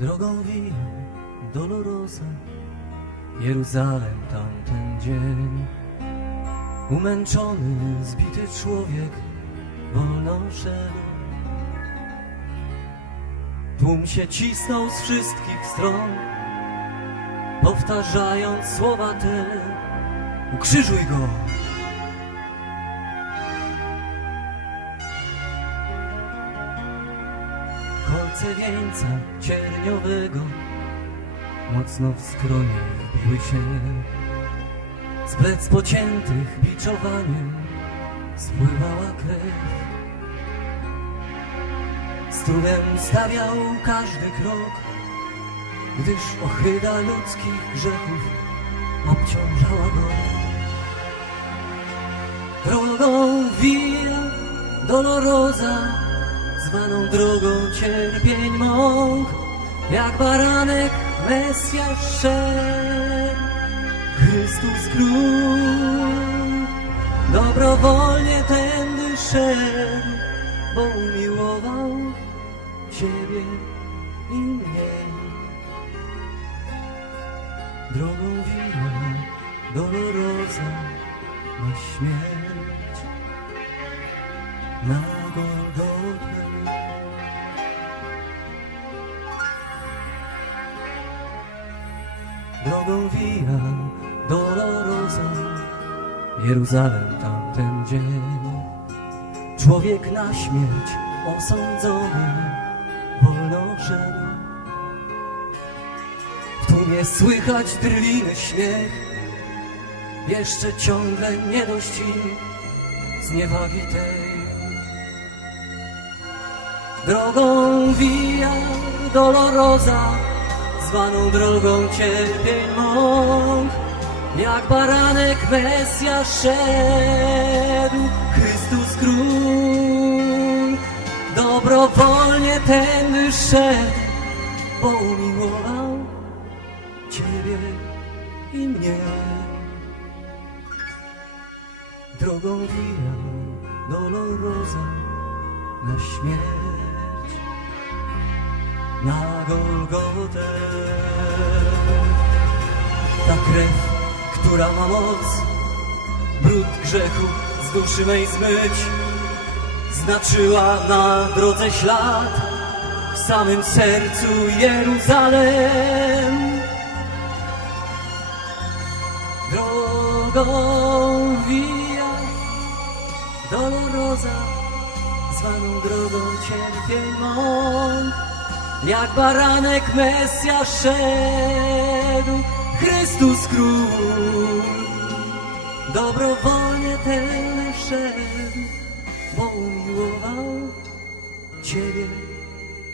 Drogą Via Dolorosa Jeruzalem tamten dzień. Umęczony, zbity człowiek Wolno szedł Tłum się cisnął z wszystkich stron Powtarzając słowa te. Ukrzyżuj go! Kolce wieńca cierniowego Mocno w skronie wbiły się. Z plec pociętych biczowaniem Spływała krew. Strumem stawiał każdy krok Gdyż ochyda ludzkich grzechów Obciążała go. Drogą Via Dolorosa Zwaną drogą cierpień mąk Jak baranek Mesjasz szedł. Chrystus Król Dobrowolnie tędy szedł Bo umiłował Ciebie i mnie. Drogą Via Dolorosa Na śmierć Na Golgotę Drogą Via Dolorosa Jeruzalem tamten dzień. Człowiek na śmierć osądzony Wolno szedł W tłumie słychać drwiny śmiech Jeszcze ciągle nie dość im Zniewagi tej Drogą Via Dolorosa Zwaną drogą cierpień mąk. Jak baranek Mesjasz szedł Chrystus Król. Dobrowolnie tędy szedł Bo umiłował Ciebie i mnie. Drogą Via Dolorosa Na śmierć Na Golgotę. Ta krew, która ma moc Brud grzechu z duszy mej zmyć Znaczyła na drodze ślad W samym sercu Jeruzalem. Drogą Via Dolorosa Zwaną drogą cierpień mąk Jak baranek Mesjasz szedł Chrystus Król Dobrowolnie ten szedł Bo umiłował Ciebie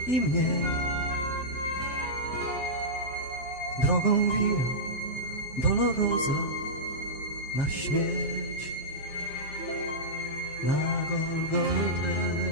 i mnie Drogą Via Dolorosa na śmierć, na Golgotę.